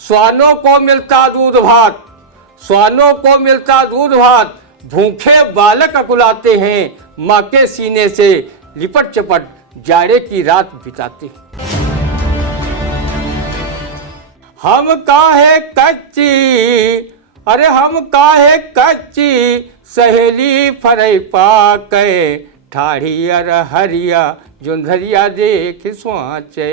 स्वानों को मिलता दूध भात, स्वानों को मिलता दूध भात, भूखे बालक अकुलाते हैं, माँ के सीने से लिपट चपट जाड़े की रात बिताते हैं। हम काहे कच्ची, अरे हम काहे कच्ची, सहेली फरई पाके, ठाढ़ी अर हरिया जोंधरिया देख स्वाचे।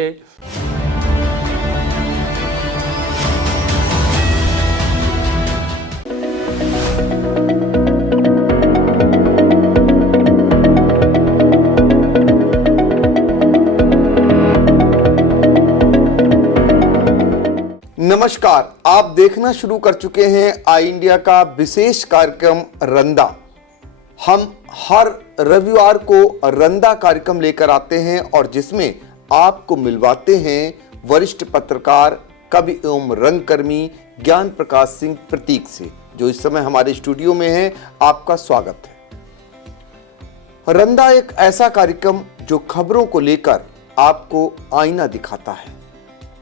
नमस्कार, आप देखना शुरू कर चुके हैं आई इंडिया का विशेष कार्यक्रम रंदा। हम हर रविवार को रंदा कार्यक्रम लेकर आते हैं और जिसमें आपको मिलवाते हैं वरिष्ठ पत्रकार, कवि एवं रंगकर्मी ज्ञान प्रकाश सिंह प्रतीक से, जो इस समय हमारे स्टूडियो में हैं। आपका स्वागत है। रंदा एक ऐसा कार्यक्रम जो खबरों को लेकर आपको आईना दिखाता है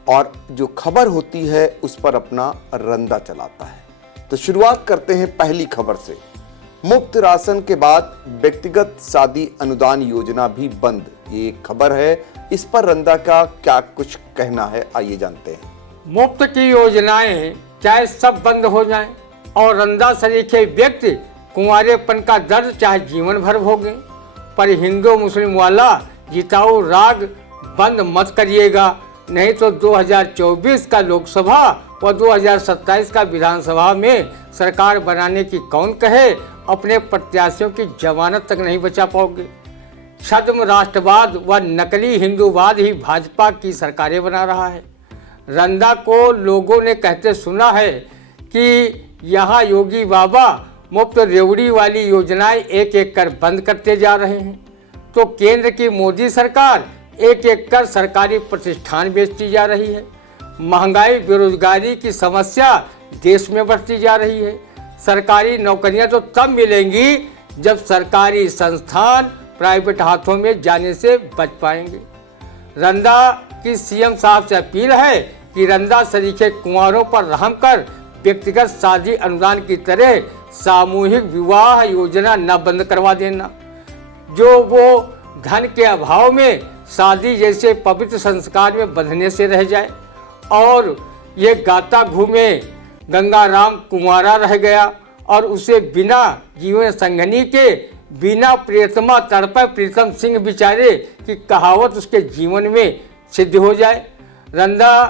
और जो खबर होती है उस पर अपना रंदा चलाता है। तो शुरुआत करते हैं पहली खबर से। मुफ्त राशन के बाद व्यक्तिगत शादी अनुदान योजना भी बंद, ये एक खबर है। इस पर रंदा का क्या कुछ कहना है, आइए जानते हैं। मुफ्त की योजनाएं चाहे सब बंद हो जाएं और रंदा सरीखे व्यक्ति कुंवारेपन का दर्द चाहे जीवन भर भोगें, पर हिंदू मुस्लिम वाला जिताऊ राग बंद मत करिएगा, नहीं तो 2024 का लोकसभा और 2027 का विधानसभा में सरकार बनाने की कौन कहे, अपने प्रत्याशियों की जमानत तक नहीं बचा पाओगे। छद्म राष्ट्रवाद व नकली हिंदूवाद ही भाजपा की सरकारें बना रहा है। रंदा को लोगों ने कहते सुना है कि यहाँ योगी बाबा मुफ्त रेवड़ी वाली योजनाएं एक एक कर बंद करते जा रहे हैं, तो केंद्र की मोदी सरकार एक एक कर सरकारी प्रतिष्ठान बेचती जा रही है। महंगाई बेरोजगारी की समस्या देश में बढ़ती जा रही है। सरकारी नौकरियां तो तब मिलेंगी जब सरकारी संस्थान प्राइवेट हाथों में जाने से बच पाएंगे। रंदा की सीएम साहब से अपील है कि रंदा सरीखे कुंवारों पर रहम कर व्यक्तिगत शादी अनुदान की तरह सामूहिक विवाह योजना न बंद करवा देना, जो वो धन के अभाव में शादी जैसे पवित्र संस्कार में बंधने से रह जाए और ये गाता घूमे गंगाराम कुंवारा रह गया और उसे बिना जीवन संगनी के बिना प्रियतमा तड़पे प्रीतम सिंह बिचारे की कहावत उसके जीवन में सिद्ध हो जाए। रंदा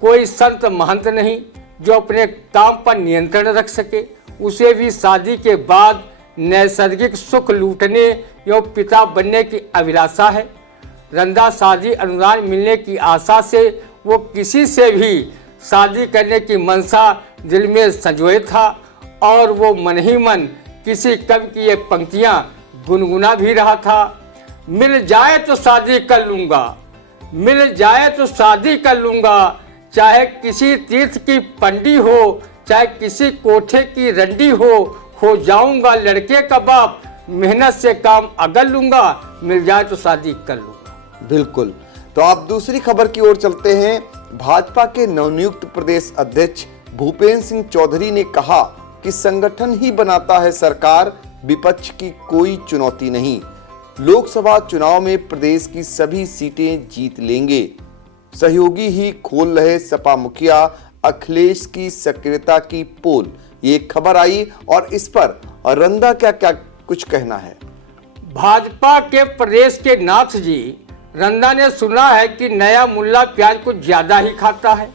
कोई संत महंत नहीं जो अपने काम पर नियंत्रण रख सके, उसे भी शादी के बाद नैसर्गिक सुख लूटने एवं पिता बनने की अभिलाषा है। रंदा शादी अनुदान मिलने की आशा से वो किसी से भी शादी करने की मनसा दिल में संजोए था और वो मन ही मन किसी कवि की ये पंक्तियाँ गुनगुना भी रहा था। मिल जाए तो शादी कर लूँगा, मिल जाए तो शादी कर लूँगा, चाहे किसी तीर्थ की पंडी हो, चाहे किसी कोठे की रंडी हो जाऊँगा लड़के का बाप, मेहनत से काम अगर लूँगा, मिल जाए तो शादी कर लूँगा। बिल्कुल, तो आप दूसरी खबर की ओर चलते हैं। भाजपा के नवनियुक्त प्रदेश अध्यक्ष भूपेंद्र सिंह चौधरी ने कहा कि संगठन ही बनाता है सरकार, विपक्ष की कोई चुनौती नहीं। लोकसभा चुनाव में प्रदेश की सभी सीटें जीत लेंगे। सहयोगी ही खोल रहे सपा मुखिया अखिलेश की सक्रियता की पोल, ये खबर आई और इस पर रंदा क्या क्या कुछ कहना है। भाजपा के प्रदेश के नाथ जी रंदा ने सुना है कि नया मुल्ला प्याज कुछ ज्यादा ही खाता है।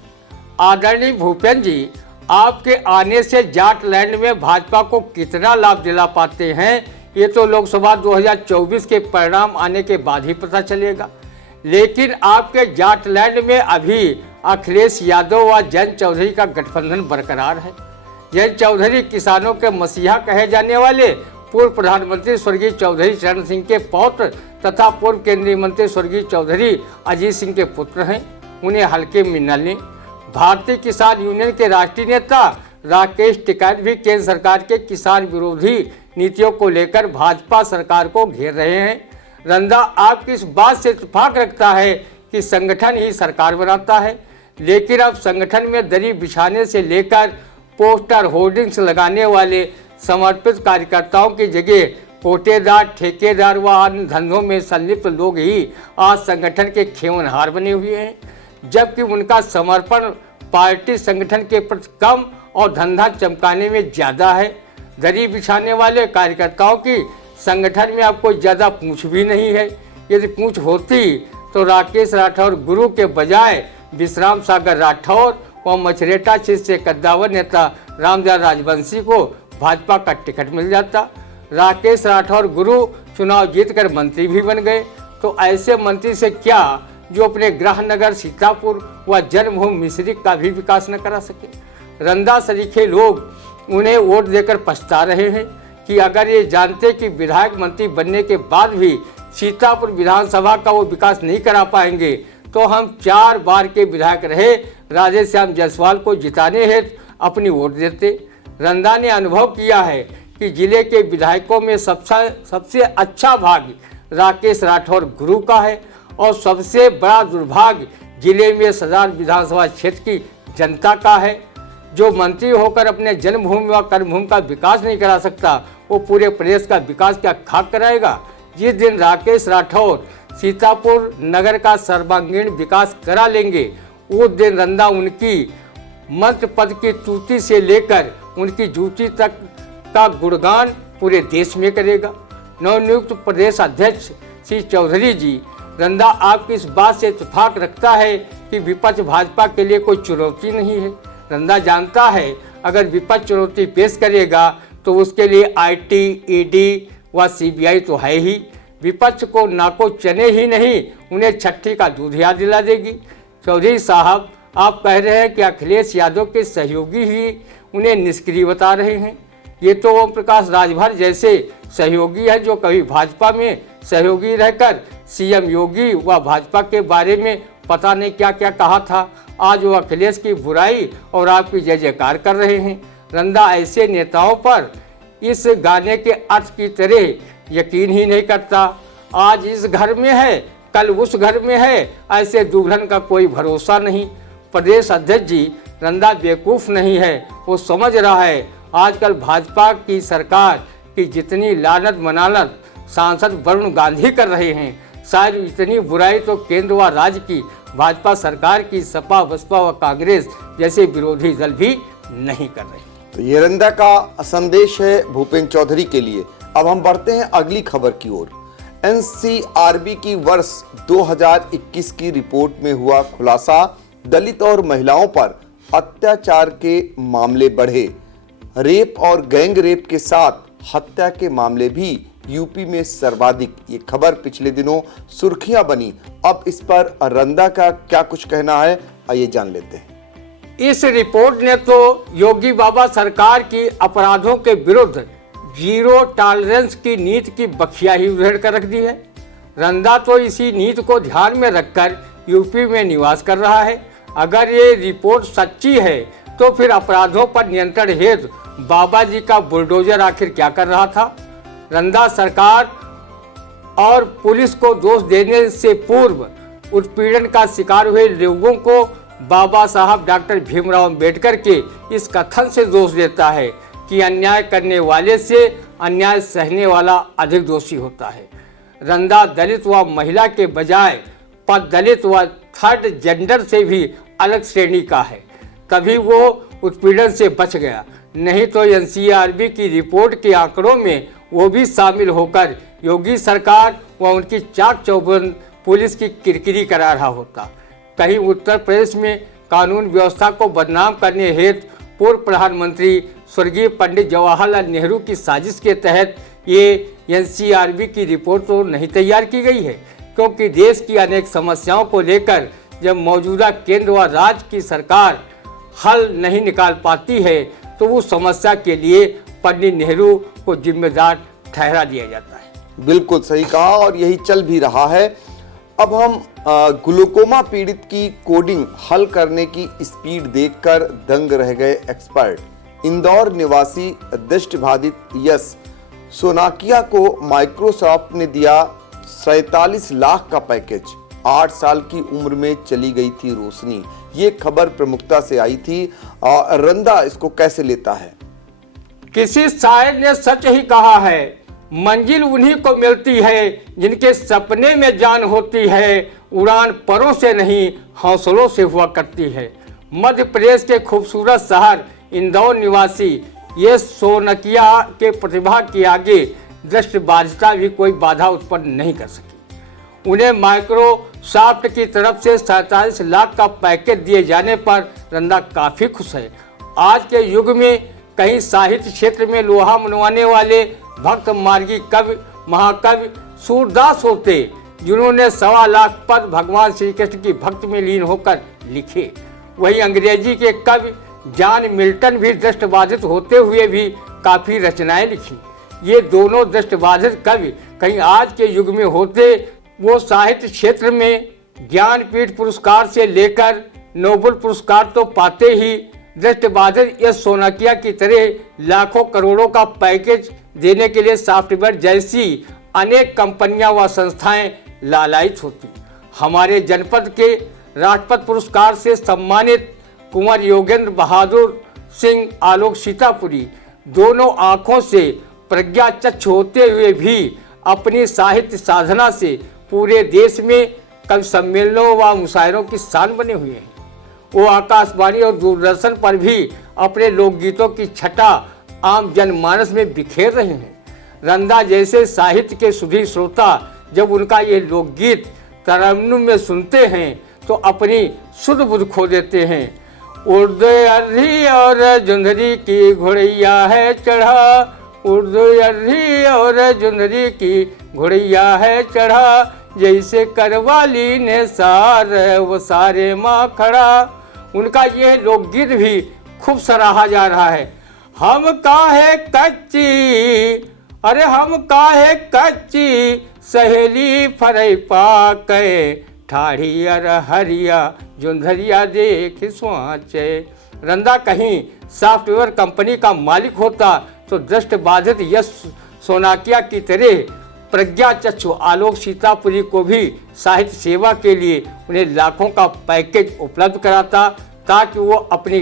आदरणीय भूपेंद्र जी, आपके आने से जाटलैंड में भाजपा को कितना लाभ दिला पाते हैं, ये तो लोकसभा 2024 के परिणाम आने के बाद ही पता चलेगा। लेकिन आपके जाटलैंड में अभी अखिलेश यादव व जयंत चौधरी का गठबंधन बरकरार है। जयंत चौधरी किसानों के मसीहा कहे जाने वाले पूर्व प्रधानमंत्री स्वर्गीय चौधरी चरण सिंह के पौत्र तथा पूर्व केंद्रीय मंत्री स्वर्गीय चौधरी अजीत सिंह के पुत्र हैं, उन्हें हल्के में न लें। भारतीय किसान यूनियन के राष्ट्रीय नेता राकेश टिकैत भी केंद्र सरकार के किसान विरोधी नीतियों को लेकर भाजपा सरकार को घेर रहे हैं। रंदा आपकी इस बात से इत्तेफाक रखता है कि संगठन ही सरकार बनाता है, लेकिन अब संगठन में दरी बिछाने से लेकर पोस्टर होर्डिंग्स लगाने वाले समर्पित कार्यकर्ताओं की जगह कोटेदार, ठेकेदार व अन्य धंधों में संलिप्त लोग ही आज संगठन के खेवनहार बने हुए हैं, जबकि उनका समर्पण पार्टी संगठन के प्रति कम और धंधा चमकाने में ज़्यादा है। दरी बिछाने वाले कार्यकर्ताओं की संगठन में अब कोई ज़्यादा पूंछ भी नहीं है। यदि पूंछ होती तो राकेश राठौर गुरु के बजाय विश्राम सागर राठौर व मछरेटा क्षेत्र से कद्दावर नेता रामदयाल राजवंशी को भाजपा का टिकट मिल जाता। राकेश राठौर गुरु चुनाव जीतकर मंत्री भी बन गए, तो ऐसे मंत्री से क्या जो अपने गृह नगर सीतापुर व जन्मभूमि मिश्रिक का भी विकास न करा सके। रंदा सरीखे लोग उन्हें वोट देकर पछता रहे हैं कि अगर ये जानते कि विधायक मंत्री बनने के बाद भी सीतापुर विधानसभा का वो विकास नहीं करा पाएंगे तो हम 4 बार के विधायक रहे राधेश्याम जायसवाल को जिताने हेतु अपनी वोट देते। रंदा ने अनुभव किया है कि जिले के विधायकों में सबसे अच्छा भाग्य राकेश राठौर गुरु का है और सबसे बड़ा दुर्भाग्य जिले में सदार विधानसभा क्षेत्र की जनता का है। जो मंत्री होकर अपने जन्मभूमि व कर्मभूमि का विकास नहीं करा सकता, वो पूरे प्रदेश का विकास क्या खाक कराएगा। जिस दिन राकेश राठौर सीतापुर नगर का सर्वांगीण विकास करा लेंगे, उस दिन रंदा उनकी मंत्री पद की तूती से लेकर उनकी जूती तक का गुणगान पूरे देश में करेगा। नवनियुक्त प्रदेश अध्यक्ष श्री चौधरी जी, रंदा आपकी इस बात से इत्तेफाक रखता है कि विपक्ष भाजपा के लिए कोई चुनौती नहीं है। रंदा जानता है अगर विपक्ष चुनौती पेश करेगा तो उसके लिए आईटी, ईडी व सीबीआई तो है ही। विपक्ष को नाको चने ही नहीं, उन्हें छठी का दूध याद दिला देगी। चौधरी साहब, आप कह रहे हैं कि अखिलेश यादव के सहयोगी ही उन्हें निष्क्रिय बता रहे हैं। ये तो ओम प्रकाश राजभर जैसे सहयोगी है जो कभी भाजपा में सहयोगी रहकर सीएम योगी व भाजपा के बारे में पता नहीं क्या क्या कहा था। आज वो अखिलेश की बुराई और आपकी जय जयकार कर रहे हैं। रंदा ऐसे नेताओं पर इस गाने के अर्थ की तरह यकीन ही नहीं करता। आज इस घर में है, कल उस घर में है, ऐसे दुल्हन का कोई भरोसा नहीं। प्रदेश अध्यक्ष जी, रंदा बेवकूफ़ नहीं है, वो समझ रहा है आजकल भाजपा की सरकार की जितनी लानत मनानत सांसद वरुण गांधी कर रहे हैं, शायद इतनी बुराई तो केंद्र व राज्य की भाजपा सरकार की सपा, बसपा व कांग्रेस जैसे विरोधी दल भी नहीं कर रहे। तो ये रंदा का संदेश है भूपेंद्र चौधरी के लिए। अब हम बढ़ते हैं अगली खबर की ओर। एनसीआरबी की वर्ष 2021 की रिपोर्ट में हुआ खुलासा, दलित और महिलाओं पर अत्याचार के मामले बढ़े। रेप और गैंग रेप के साथ हत्या के मामले भी यूपी में सर्वाधिक। ये खबर पिछले दिनों सुर्खियां बनी। अब इस पर रंदा का क्या कुछ कहना है, आइए जान लेते हैं। इस रिपोर्ट ने तो योगी बाबा सरकार की अपराधों के विरुद्ध जीरो टॉलरेंस की नीति की बखिया ही उधेड़ कर रख दी है। रंदा तो इसी नीति को ध्यान में रखकर यूपी में निवास कर रहा है। अगर ये रिपोर्ट सच्ची है तो फिर अपराधों पर नियंत्रण हेतु बाबा जी का बुलडोजर आखिर क्या कर रहा था। रंदा सरकार और पुलिस को दोष देने से पूर्व उत्पीड़न का शिकार हुए लोगों को बाबा साहब डॉक्टर भीमराव अंबेडकर के इस कथन से दोष देता है कि अन्याय करने वाले से अन्याय सहने वाला अधिक दोषी होता है। रंदा दलित व महिला के बजाय दलित व थर्ड जेंडर से भी अलग श्रेणी का है, तभी वो उत्पीड़न से बच गया। नहीं तो एनसीआरबी की रिपोर्ट के आंकड़ों में वो भी शामिल होकर योगी सरकार व उनकी चाक चौबंद पुलिस की किरकिरी करा रहा होता। कहीं उत्तर प्रदेश में कानून व्यवस्था को बदनाम करने हेतु पूर्व प्रधानमंत्री स्वर्गीय पंडित जवाहरलाल नेहरू की साजिश के तहत ये एनसीआरबी की रिपोर्ट तो नहीं तैयार की गई है, क्योंकि देश की अनेक समस्याओं को लेकर जब मौजूदा केंद्र व राज्य की सरकार हल नहीं निकाल पाती है तो उस समस्या के लिए पंडित नेहरू को जिम्मेदार ठहरा दिया जाता है। बिल्कुल सही कहा और यही चल भी रहा है। अब हम ग्लूकोमा पीड़ित की कोडिंग हल करने की स्पीड देखकर दंग रह गए एक्सपर्ट। इंदौर निवासी दृष्टिबाधित यश सोनाकिया को माइक्रोसॉफ्ट ने दिया 47 लाख का पैकेज। 8 साल की उम्र में चली गई थी रोशनी। ये खबर प्रमुखता से आई थी। रंदा इसको कैसे लेता है? किसी शायर ने सच ही कहा है, मंजिल उन्हीं को मिलती है जिनके सपने में जान होती है, उड़ान परों से नहीं हौसलों से हुआ करती है। मध्य प्रदेश के खूबसूरत शहर इंदौर निवासी ये सोनकिया के प्रतिभा के आगे दृष्टिबाधिता भी कोई बाधा उत्पन्न नहीं कर सकी। उन्हें माइक्रोसॉफ्ट की तरफ से 47 लाख का पैकेज दिए जाने पर रंदा काफ़ी खुश है। आज के युग में कहीं साहित्य क्षेत्र में लोहा मनवाने वाले भक्त मार्गी कवि महाकवि सूरदास होते, जिन्होंने 1.25 लाख पद भगवान श्री कृष्ण की भक्ति में लीन होकर लिखे। वहीं अंग्रेजी के कवि जॉन मिल्टन भी दृष्टिबाधित होते हुए भी काफ़ी रचनाएं लिखी। ये दोनों दृष्टिबाधित कवि कहीं आज के युग में होते, वो साहित्य क्षेत्र में ज्ञानपीठ पुरस्कार से लेकर नोबेल पुरस्कार तो पाते ही, दृष्टिबाधित यश सोनाकिया की तरह लाखों करोड़ों का पैकेज देने के लिए सॉफ्टवेयर जैसी अनेक कंपनियां व संस्थाएं लालायित होती। हमारे जनपद के राष्ट्रपति पुरस्कार से सम्मानित कुंवर योगेंद्र बहादुर सिंह आलोक सीतापुरी दोनों आँखों से प्रज्ञाचक्षु होते हुए भी अपनी साहित्य साधना से पूरे देश में कवि सम्मेलनों व मुशायरों की शान बने हुए हैं। वो आकाशवाणी और दूरदर्शन पर भी अपने लोकगीतों की छटा आम जनमानस में बिखेर रहे हैं। रंदा जैसे साहित्य के सुधीर श्रोता जब उनका ये लोकगीत तरन्नुम में सुनते हैं तो अपनी शुद्ध बुद्ध खो देते हैं। उर्दू अर्री और जुंदरी की घोड़ैया है चढ़ा, उर्दू अर्री और जुंदरी की घोड़ैया है चढ़ा, जैसे करवाली ने सार वो सारे माँ खड़ा। उनका यह लोकगीत भी खूब सराहा जा रहा है। हम काहे कच्ची, अरे हम काहे कच्ची, सहेली फरई पाके, ठाड़ी अर हरिया जुंधरिया देख स्वाचे। रंदा कहीं सॉफ्टवेयर कंपनी का मालिक होता तो दृष्टिबाधित यश सोनाकिया की तरह प्रज्ञाचक्षु आलोक सीतापुरी को भी साहित्य सेवा के लिए उन्हें लाखों का पैकेज उपलब्ध कराता, ताकि वो अपनी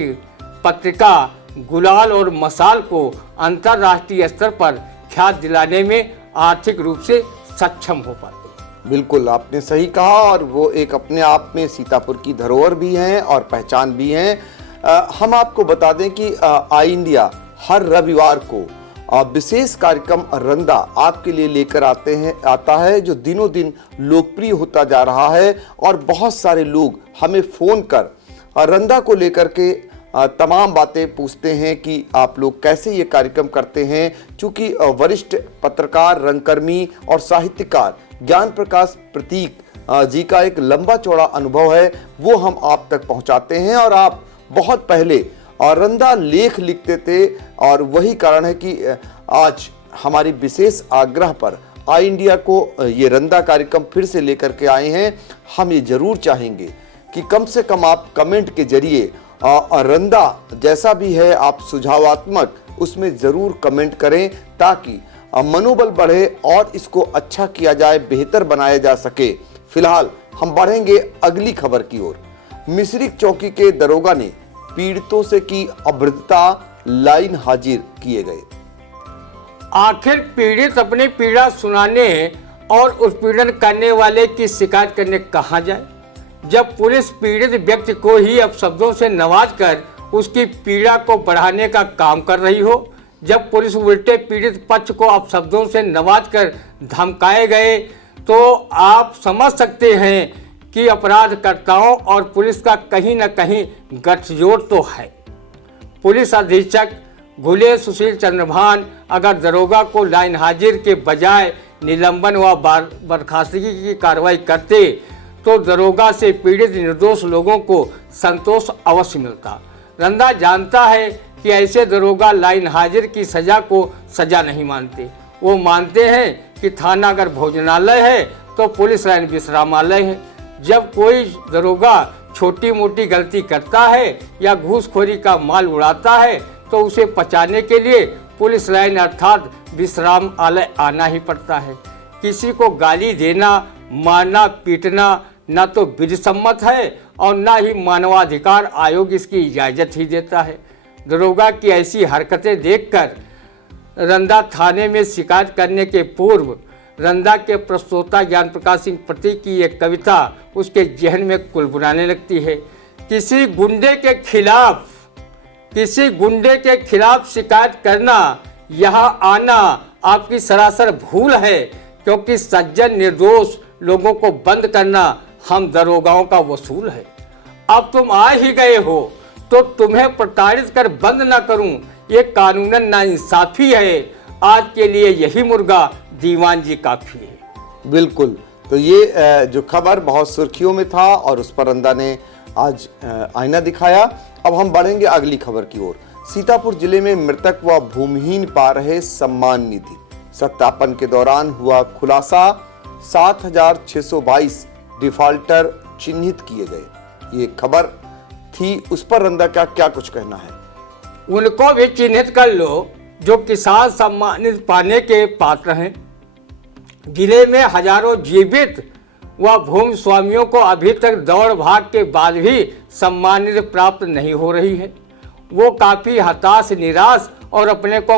पत्रिका गुलाल और मसाल को अंतर्राष्ट्रीय स्तर पर ख्यात दिलाने में आर्थिक रूप से सक्षम हो पाते। बिल्कुल आपने सही कहा, और वो एक अपने आप में सीतापुर की धरोहर भी हैं और पहचान भी हैं। हम आपको बता दें कि आई इंडिया हर रविवार को विशेष कार्यक्रम रंदा आपके लिए लेकर आता है, जो दिनों दिन लोकप्रिय होता जा रहा है। और बहुत सारे लोग हमें फ़ोन कर रंदा को लेकर के तमाम बातें पूछते हैं कि आप लोग कैसे ये कार्यक्रम करते हैं। चूँकि वरिष्ठ पत्रकार, रंगकर्मी और साहित्यकार ज्ञान प्रकाश प्रतीक जी का एक लंबा चौड़ा अनुभव है, वो हम आप तक पहुंचाते हैं। और आप बहुत पहले रंदा लेख लिखते थे, और वही कारण है कि आज हमारी विशेष आग्रह पर आई इंडिया को ये रंदा कार्यक्रम फिर से लेकर के आए हैं। हम ये जरूर चाहेंगे कि कम से कम आप कमेंट के जरिए रंदा जैसा भी है आप सुझावात्मक उसमें ज़रूर कमेंट करें, ताकि मनोबल बढ़े और इसको अच्छा किया जाए, बेहतर बनाया जा सके। फिलहाल हम बढ़ेंगे अगली खबर की ओर। मिसरिक चौकी के दरोगा ने पीड़ितों से की अभद्रता, लाइन हाजिर किए गए। आखिर पीड़ित अपनी पीड़ा सुनाने और उत्पीड़न करने वाले की शिकायत करने कहाँ जाए, जब पुलिस पीड़ित व्यक्ति को ही अपशब्दों से नवाज कर उसकी पीड़ा को बढ़ाने का काम कर रही हो। जब पुलिस उल्टे पीड़ित पक्ष को अपशब्दों से नवाज कर धमकाए गए, तो आप समझ सकते हैं कि अपराधकर्ताओं और पुलिस का कहीं न कहीं गठजोड़ तो है। पुलिस अधीक्षक घुले सुशील चंद्रभान अगर दरोगा को लाइन हाजिर के बजाय निलंबन व बर्खास्तगी की कार्रवाई करते तो दरोगा से पीड़ित निर्दोष लोगों को संतोष अवश्य मिलता। रंदा जानता है कि ऐसे दरोगा लाइन हाजिर की सज़ा को सज़ा नहीं मानते। वो मानते हैं कि थाना अगर भोजनालय है तो पुलिस लाइन विश्रामालय है। जब कोई दरोगा छोटी मोटी गलती करता है या घूसखोरी का माल उड़ाता है तो उसे पचाने के लिए पुलिस लाइन अर्थात विश्रामालय आना ही पड़ता है। किसी को गाली देना, मारना, पीटना ना तो विधि सम्मत है और ना ही मानवाधिकार आयोग इसकी इजाज़त ही देता है। दरोगा की ऐसी हरकतें देखकर रंदा थाने में शिकायत करने के पूर्व रंदा के प्रस्तोता ज्ञान प्रकाश सिंह प्रति की एक कविता उसके जहन में कुलबुलाने लगती है। किसी गुंडे के खिलाफ शिकायत करना, यहाँ आना आपकी सरासर भूल है, क्योंकि सज्जन निर्दोष लोगों को बंद करना हम दरोगाओं का वसूल है। अब तुम आ ही गए हो तो तुम्हें प्रताड़ित कर बंद ना करूं, ये कानूनन नाइंसाफी है। आज के लिए यही मुर्गा दीवान जी काफी है। बिल्कुल, तो ये जो खबर बहुत सुर्खियों में था और उस पर रंदा ने आज आईना दिखाया। अब हम बढ़ेंगे अगली खबर की ओर। सीतापुर जिले में मृतक व भूमिहीन पा रहे सम्मान निधि, सत्यापन के दौरान हुआ खुलासा, 7,622 डिफॉल्टर चिन्हित किए गए। ये खबर थी, उस पर रंदा का क्या कुछ कहना है? उनको भी चिन्हित कर लो जो किसान सम्मानित पाने के पात्र हैं। जिले में हजारों जीवित व भूमि स्वामियों को अभी तक दौड़ भाग के बाद भी सम्मानित प्राप्त नहीं हो रही है। वो काफ़ी हताश, निराश और अपने को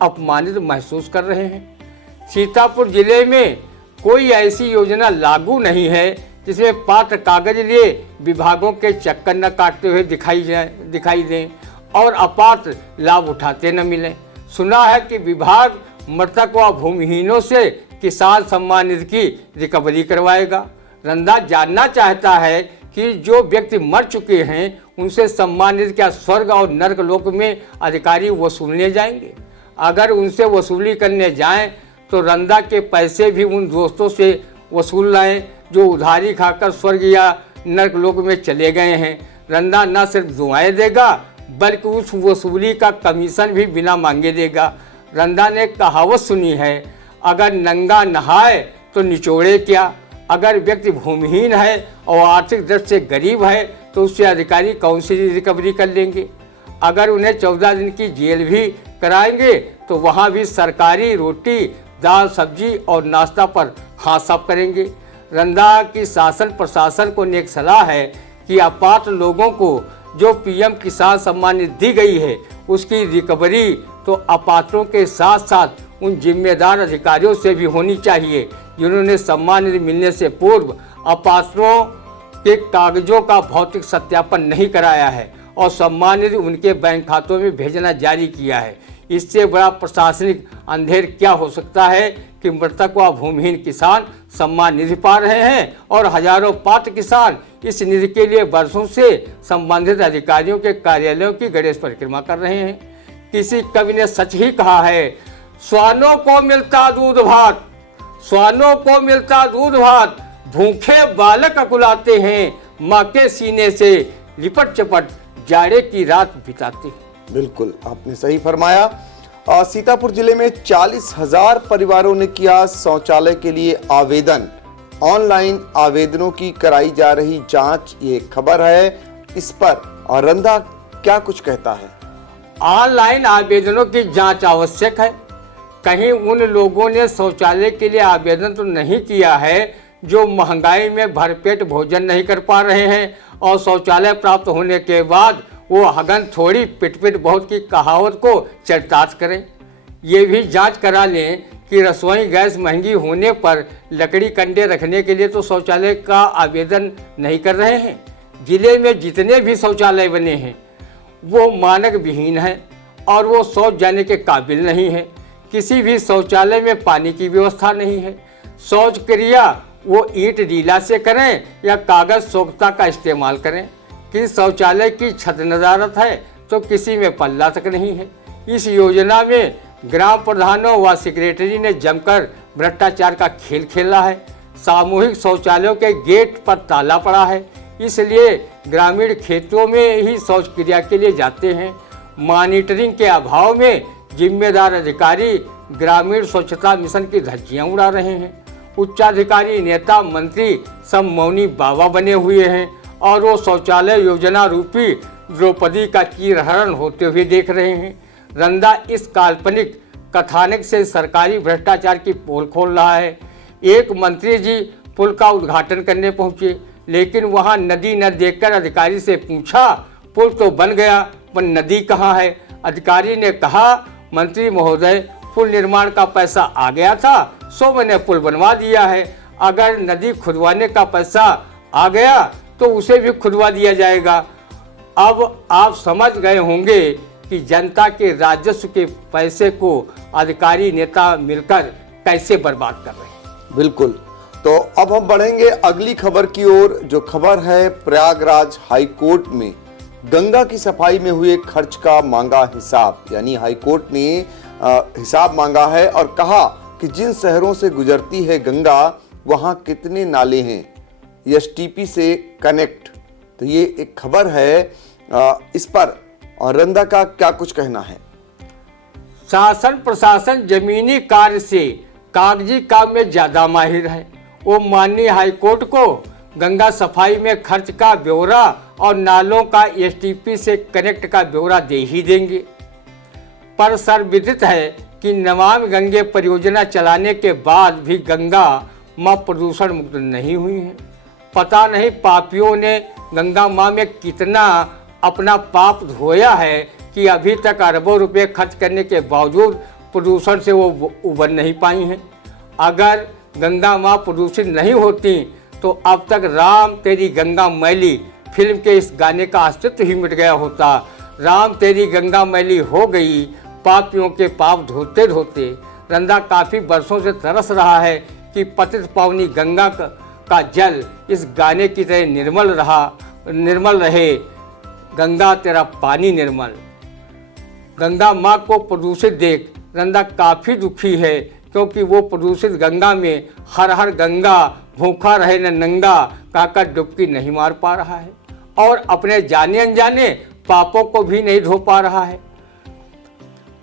अपमानित महसूस कर रहे हैं। सीतापुर जिले में कोई ऐसी योजना लागू नहीं है जिसमें पात्र कागज लिए विभागों के चक्कर न काटते हुए दिखाई दें और अपात्र लाभ उठाते न मिलें। सुना है कि विभाग मृतक व भूमिहीनों से किसान सम्मान निधि की रिकवरी करवाएगा। रंदा जानना चाहता है कि जो व्यक्ति मर चुके हैं उनसे सम्मान निधि क्या स्वर्ग और नर्क लोक में अधिकारी वसूलने जाएंगे? अगर उनसे वसूली करने जाएं तो रंदा के पैसे भी उन दोस्तों से वसूल लाएं जो उधारी खाकर स्वर्ग या नर्क लोक में चले गए हैं। रंदा न सिर्फ दुआएं देगा बल्कि उस वसूली का कमीशन भी बिना मांगे देगा। रंदा ने कहावत सुनी है, अगर नंगा नहाए तो निचोड़े क्या। अगर व्यक्ति भूमिहीन है और आर्थिक दृष्टि से गरीब है तो उससे अधिकारी कौन सी रिकवरी कर लेंगे? अगर उन्हें 14 दिन की जेल भी कराएंगे तो वहाँ भी सरकारी रोटी, दाल, सब्जी और नाश्ता पर हाथ साफ करेंगे। रंदा की शासन प्रशासन को नेक सलाह है कि अपात्र लोगों को जो पीएम किसान सम्मान निधि दी गई है उसकी रिकवरी तो अपात्रों के साथ साथ उन जिम्मेदार अधिकारियों से भी होनी चाहिए जिन्होंने सम्मान निधि मिलने से पूर्व अपात्रों के कागजों का भौतिक सत्यापन नहीं कराया है और सम्मान निधि उनके बैंक खातों में भेजना जारी किया है। इससे बड़ा प्रशासनिक अंधेर क्या हो सकता है कि मृतक व भूमिहीन किसान सम्मान निधि पा रहे हैं और हजारों पात्र किसान इस निधि के लिए वर्षों से संबंधित अधिकारियों के कार्यालयों की गणेश परिक्रमा कर रहे हैं। किसी कवि ने सच ही कहा है, स्वानों को मिलता दूध भात, स्वानों को मिलता दूध भात, भूखे बालक अकुलाते हैं, माँ के सीने से लिपट चपट जाड़े की रात बिताते हैं। बिल्कुल, आपने सही फरमाया। सीतापुर जिले में 40,000 परिवारों ने किया शौचालय के लिए आवेदन। ऑनलाइन आवेदनों की कराई जा रही जांच, ये खबर है। इस पर रंदा क्या कुछ कहता है? ऑनलाइन आवेदनों की जांच आवश्यक है। कहीं उन लोगों ने शौचालय के लिए आवेदन तो नहीं किया है जो महंगाई में भरपेट भोजन नहीं कर पा रहे हैं और शौचालय प्राप्त होने के बाद वो हगन थोड़ी पिट बहुत की कहावत को चरितार्थ करें। ये भी जांच करा लें कि रसोई गैस महंगी होने पर लकड़ी कंडे रखने के लिए तो शौचालय का आवेदन नहीं कर रहे हैं। जिले में जितने भी शौचालय बने हैं वो मानक विहीन हैं और वो शौच जाने के काबिल नहीं है। किसी भी शौचालय में पानी की व्यवस्था नहीं है। शौच क्रिया वो ईंट डीला से करें या कागज सोखता का इस्तेमाल करें। कि शौचालय की छत नज़ारत है तो किसी में पल्ला तक नहीं है। इस योजना में ग्राम प्रधानों व सेक्रेटरी ने जमकर भ्रष्टाचार का खेल खेला है। सामूहिक शौचालयों के गेट पर ताला पड़ा है, इसलिए ग्रामीण खेतों में ही शौच क्रिया के लिए जाते हैं। मॉनिटरिंग के अभाव में जिम्मेदार अधिकारी ग्रामीण स्वच्छता मिशन की धज्जियां उड़ा रहे हैं। उच्चाधिकारी, नेता, मंत्री सब मौनी बाबा बने हुए हैं और वो शौचालय योजना रूपी द्रौपदी का चीरहरण होते हुए देख रहे हैं। रंदा इस काल्पनिक कथानक से सरकारी भ्रष्टाचार की पोल खोल रहा है। एक मंत्री जी पुल का उद्घाटन करने पहुंचे, लेकिन वहां नदी न देखकर अधिकारी से पूछा, पुल तो बन गया पर नदी कहाँ है। अधिकारी ने कहा, मंत्री महोदय, पुल निर्माण का पैसा आ गया था, सो मैंने पुल बनवा दिया है। अगर नदी खुदवाने का पैसा आ गया तो उसे भी खुदवा दिया जाएगा। अब आप समझ गए होंगे कि जनता के राजस्व के पैसे को अधिकारी नेता मिलकर कैसे बर्बाद कर रहे हैं। बिल्कुल। तो अब हम बढ़ेंगे अगली खबर की ओर, जो खबर है प्रयागराज हाई कोर्ट में गंगा की सफाई में हुए खर्च का मांगा हिसाब। यानी हाई कोर्ट ने हिसाब मांगा है और कहा कि जिन शहरों से गुजरती है गंगा वहां कितने नाले हैं एसटीपी से कनेक्ट। तो ये एक खबर है, इस पर रंदा का क्या कुछ कहना है। शासन प्रशासन जमीनी कार्य से कागजी काम में ज्यादा माहिर है। वो माननीय हाईकोर्ट को गंगा सफाई में खर्च का ब्यौरा और नालों का एसटीपी से कनेक्ट का ब्यौरा दे ही देंगे। पर सर्वविदित है कि नमामि गंगे परियोजना चलाने के बाद भी गंगा मां प्रदूषण मुक्त नहीं हुई है। पता नहीं पापियों ने गंगा मां में कितना अपना पाप धोया है कि अभी तक अरबों रुपए खर्च करने के बावजूद प्रदूषण से वो उबर नहीं पाई हैं। अगर गंगा मां प्रदूषित नहीं होती तो अब तक राम तेरी गंगा मैली फिल्म के इस गाने का अस्तित्व ही मिट गया होता। राम तेरी गंगा मैली हो गई, पापियों के पाप धोते धोते। रंदा काफ़ी वर्षों से तरस रहा है कि पतित पावनी गंगा का जल इस गाने की तरह निर्मल रहे। गंगा तेरा पानी निर्मल। गंगा माँ को प्रदूषित देख रंदा काफ़ी दुखी है, क्योंकि वो प्रदूषित गंगा में हर हर गंगा भूखा रहे न नंगा कहकर डुबकी नहीं मार पा रहा है और अपने जाने अनजाने पापों को भी नहीं धो पा रहा है।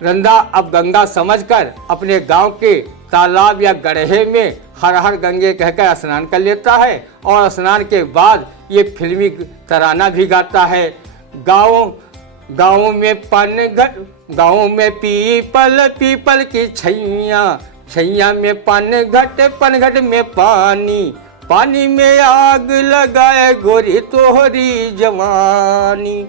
रंदा अब गंगा समझकर अपने गांव के तालाब या गड्ढे में हर हर गंगे कहकर स्नान कर लेता है और स्नान के बाद ये फिल्मी तराना भी गाता है। गाँव में पीपल की छैया में पनघट में पानी में आग लगाए गोरी तोहरी जवानी।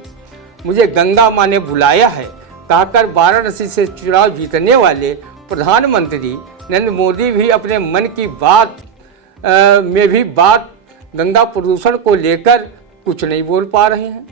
मुझे गंगा माँ ने बुलाया है कहकर वाराणसी से चुनाव जीतने वाले प्रधानमंत्री नरेंद्र मोदी भी अपने मन की बात गंगा प्रदूषण को लेकर कुछ नहीं बोल पा रहे हैं।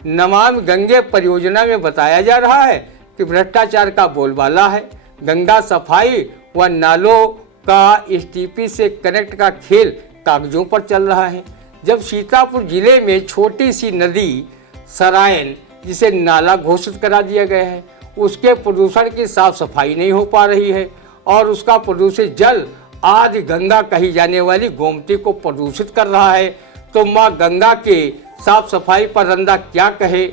नमामि गंगे परियोजना में बताया जा रहा है कि भ्रष्टाचार का बोलबाला है। गंगा सफाई व नालों का एसटीपी से कनेक्ट का खेल कागजों पर चल रहा है, जब सीतापुर जिले में छोटी सी नदी सरायन, जिसे नाला घोषित करा दिया गया है, उसके प्रदूषण की साफ सफाई नहीं हो पा रही है और उसका प्रदूषित जल आदि गंगा कही जाने वाली गोमती को प्रदूषित कर रहा है। तो माँ गंगा के साफ सफाई पर रंदा क्या कहे,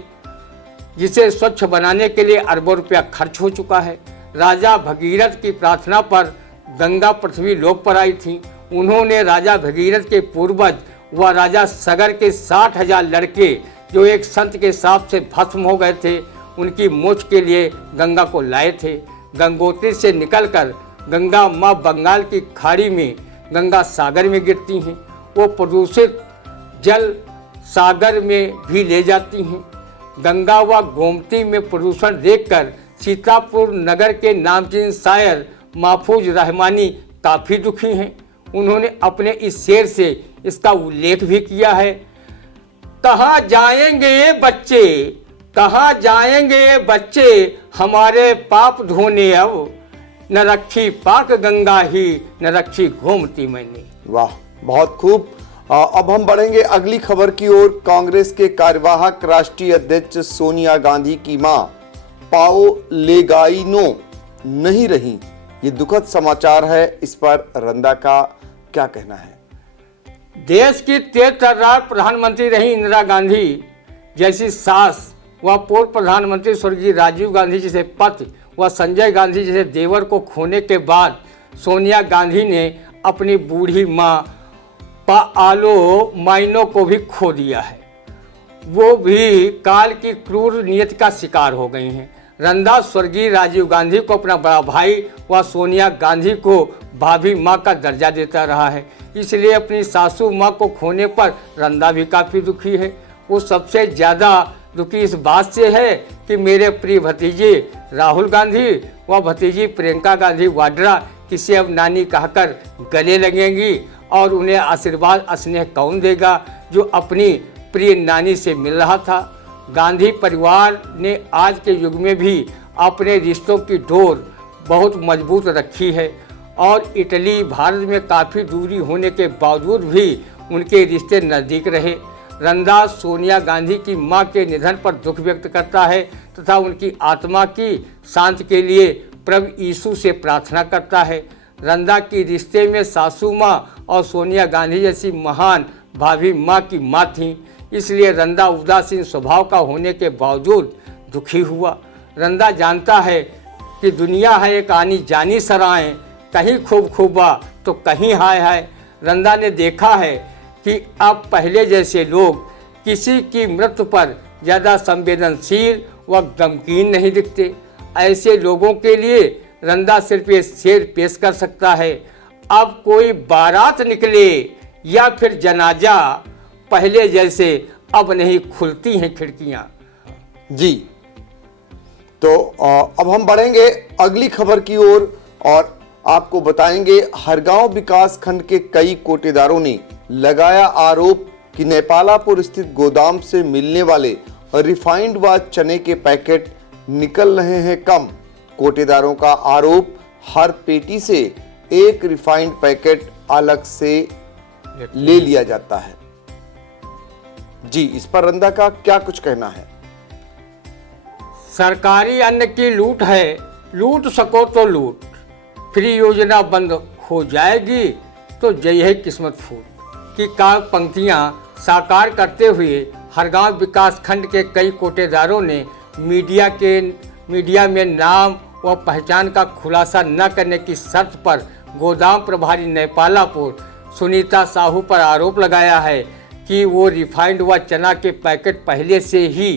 जिसे स्वच्छ बनाने के लिए अरबों रुपया खर्च हो चुका है। राजा भगीरथ की प्रार्थना पर गंगा पृथ्वी लोक पर आई थी। उन्होंने राजा भगीरथ के पूर्वज व राजा सगर के 60,000 लड़के जो एक संत के साथ से भस्म हो गए थे, उनकी मोक्ष के लिए गंगा को लाए थे। गंगोत्री से निकलकर गंगा माँ बंगाल की खाड़ी में गंगा सागर में गिरती हैं। वो प्रदूषित जल सागर में भी ले जाती हैं। गंगा व गोमती में प्रदूषण देखकर सीतापुर नगर के नामचीन शायर महफूज रहमानी काफ़ी दुखी हैं। उन्होंने अपने इस शेर से इसका उल्लेख भी किया है। कहाँ जाएंगे ये बच्चे हमारे पाप धोने, अब न रखी पाक गंगा ही न रखी गोमती मैंने। वाह, बहुत खूब। अब हम बढ़ेंगे अगली खबर की ओर। कांग्रेस के कार्यवाहक राष्ट्रीय अध्यक्ष सोनिया गांधी की मां पाओ लेगाइनो नहीं रही। ये दुखद समाचार है, इस पर रंदा का क्या कहना है। देश की तेज तर्रार प्रधानमंत्री रही इंदिरा गांधी जैसी सास व पूर्व प्रधानमंत्री स्वर्गीय राजीव गांधी जैसे पति व संजय गांधी जैसे देवर को खोने के बाद सोनिया गांधी ने अपनी बूढ़ी मां पाआलो माइनो को भी खो दिया है। वो भी काल की क्रूर नियत का शिकार हो गई हैं। रंदा स्वर्गीय राजीव गांधी को अपना बड़ा भाई व सोनिया गांधी को भाभी माँ का दर्जा देता रहा है। इसलिए अपनी सासू माँ को खोने पर रंदा भी काफ़ी दुखी है। वो सबसे ज़्यादा दुखी इस बात से है कि मेरे प्रिय भतीजे राहुल गांधी व भतीजी प्रियंका गांधी वाड्रा किसे अब नानी कहकर गले लगेंगी और उन्हें आशीर्वाद स्नेह कौन देगा जो अपनी प्रिय नानी से मिल रहा था। गांधी परिवार ने आज के युग में भी अपने रिश्तों की डोर बहुत मजबूत रखी है और इटली भारत में काफ़ी दूरी होने के बावजूद भी उनके रिश्ते नज़दीक रहे। रंदा सोनिया गांधी की मां के निधन पर दुख व्यक्त करता है तथा उनकी आत्मा की शांति के लिए प्रभु यीशु से प्रार्थना करता है। रंदा की रिश्ते में सासू माँ और सोनिया गांधी जैसी महान भाभी माँ की माँ थीं, इसलिए रंदा उदासीन स्वभाव का होने के बावजूद दुखी हुआ। रंदा जानता है कि दुनिया है एक आनी जानी सराय, कहीं खूब खूबा तो कहीं हाय हाय। रंदा ने देखा है कि अब पहले जैसे लोग किसी की मृत्यु पर ज़्यादा संवेदनशील व गमगीन नहीं दिखते। ऐसे लोगों के लिए रंदा सिर्फ ये शेर पेश कर सकता है, अब कोई बारात निकले या फिर जनाजा, पहले जैसे अब नहीं खुलती हैं खिड़कियाँ। जी, तो अब हम बढ़ेंगे अगली खबर की ओर और आपको बताएंगे हरगांव विकास खंड के कई कोटेदारों ने लगाया आरोप कि नेपालापुर स्थित गोदाम से मिलने वाले रिफाइंड व चने के पैकेट निकल रहे हैं कम। कोटेदारों का आरोप हर पेटी से एक रिफाइंड पैकेट अलग से ले लिया जाता है। जी, इस पर रंदा का क्या कुछ कहना है? सरकारी अन्न की लूट है, लूट सको तो लूट, फ्री योजना बंद हो जाएगी तो जय है किस्मत फूट की काव्य पंक्तियां साकार करते हुए हरगांव विकास खंड के कई कोटेदारों ने मीडिया में नाम व पहचान का खुलासा न करने की शर्त पर गोदाम प्रभारी नेपालापुर सुनीता साहू पर आरोप लगाया है कि वो रिफाइंड व चना के पैकेट पहले से ही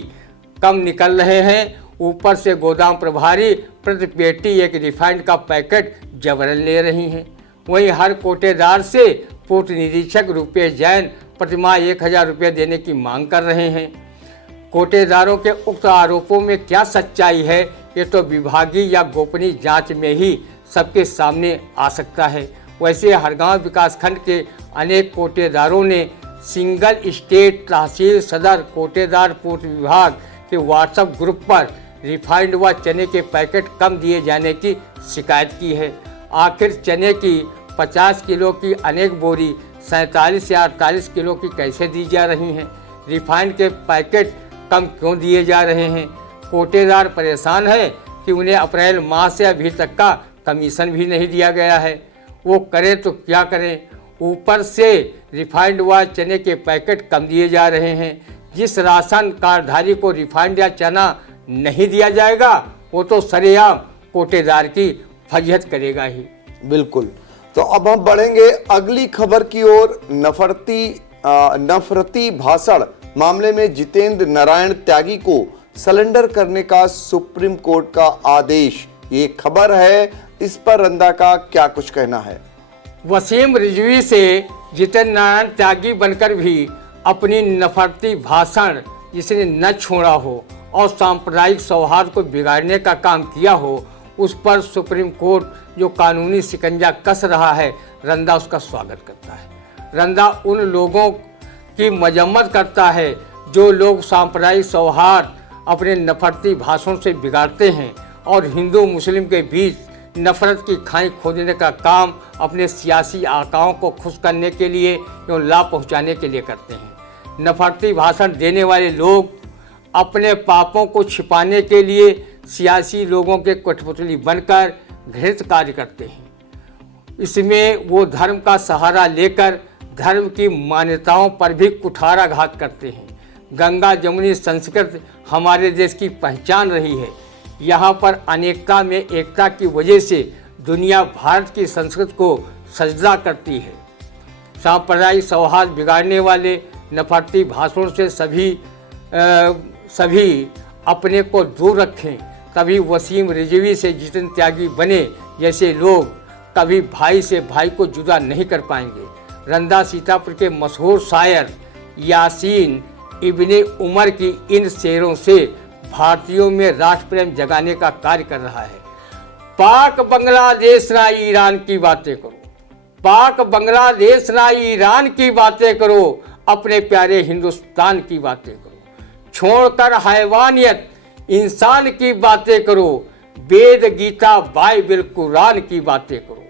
कम निकल रहे हैं। ऊपर से गोदाम प्रभारी प्रति पेटी एक रिफाइंड का पैकेट जबरन ले रही हैं। वहीं हर कोटेदार से पूर्व निरीक्षक रुपेश जैन प्रतिमाह 1000 रुपये देने की मांग कर रहे हैं। कोटेदारों के उक्त आरोपों में क्या सच्चाई है, ये तो विभागीय या गोपनीय जांच में ही सबके सामने आ सकता है। वैसे हरगांव विकासखंड के अनेक कोटेदारों ने सिंगल स्टेट तहसील सदर कोटेदार पूर्व विभाग के व्हाट्सएप ग्रुप पर रिफाइंड व चने के पैकेट कम दिए जाने की शिकायत की है। आखिर चने की 50 किलो की अनेक बोरी 47 या 48 किलो की कैसे दी जा रही हैं? रिफाइंड के पैकेट कम क्यों दिए जा रहे हैं? कोटेदार परेशान है कि उन्हें अप्रैल माह से अभी तक का कमीशन भी नहीं दिया गया है। वो करें तो क्या करें, ऊपर से रिफाइंड व चने के पैकेट कम दिए जा रहे हैं। जिस राशन कार्डधारी को रिफाइंड या चना नहीं दिया जाएगा वो तो सरेआम कोटेदार की फजीहत करेगा ही। बिल्कुल, तो अब हम बढ़ेंगे अगली खबर की ओर। नफरती भाषण मामले में जितेंद्र नारायण त्यागी को सरेंडर करने का सुप्रीम कोर्ट का आदेश, ये खबर है, इस पर रंदा का क्या कुछ कहना है? वसीम रिजवी से जितेंद्र नारायण त्यागी बनकर भी अपनी नफरती भाषण जिसने न छोड़ा हो और सांप्रदायिक सौहार्द को बिगाड़ने का काम किया हो, उस पर सुप्रीम कोर्ट जो कानूनी शिकंजा कस रहा है, रंदा उसका स्वागत करता है। रंदा उन लोगों की मजम्मत करता है जो लोग सांप्रदायिक सौहार्द अपने नफरती भाषणों से बिगाड़ते हैं और हिंदू मुस्लिम के बीच नफरत की खाई खोदने का काम अपने सियासी आकाओं को खुश करने के लिए एवं लाभ पहुंचाने के लिए करते हैं। नफरती भाषण देने वाले लोग अपने पापों को छिपाने के लिए सियासी लोगों के कठपुतली बनकर घृणित कार्य करते हैं। इसमें वो धर्म का सहारा लेकर धर्म की मान्यताओं पर भी कुठाराघात करते हैं। गंगा जमुनी संस्कृत हमारे देश की पहचान रही है। यहाँ पर अनेकता में एकता की वजह से दुनिया भारत की संस्कृति को सजदा करती है। सांप्रदायिक सौहार्द बिगाड़ने वाले नफरती भाषणों से सभी अपने को दूर रखें तभी वसीम रिजवी से जितन त्यागी बने जैसे लोग कभी भाई से भाई को जुदा नहीं कर पाएंगे। रंदा सीतापुर के मशहूर शायर यासीन इब्ने उमर की इन शेरों से भारतीयों में राष्ट्र प्रेम जगाने का कार्य कर रहा है। पाक बांग्लादेश ना ईरान की बातें करो, पाक बांग्लादेश ना ईरान की बातें करो, अपने प्यारे हिंदुस्तान की बातें करो। छोड़कर हैवानियत इंसान की बातें करो, वेद गीता बाइबल कुरान की बातें करो।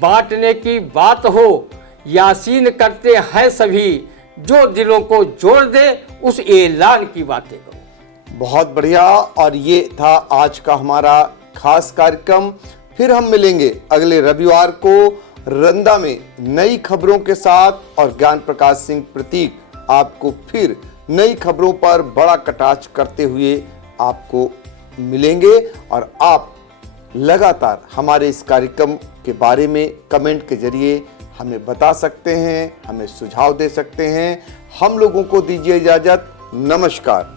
बांटने की बात हो यासीन करते हैं सभी, जो दिलों को जोड़ दे उस ऐलान की बातें करो। बहुत बढ़िया। और ये था आज का हमारा खास कार्यक्रम। फिर हम मिलेंगे अगले रविवार को रंदा में नई खबरों के साथ, और ज्ञान प्रकाश सिंह प्रतीक आपको फिर नई खबरों पर बड़ा कटाक्ष करते हुए आपको मिलेंगे। और आप लगातार हमारे इस कार्यक्रम के बारे में कमेंट के जरिए हमें बता सकते हैं, हमें सुझाव दे सकते हैं। हम लोगों को दीजिए इजाजत। नमस्कार।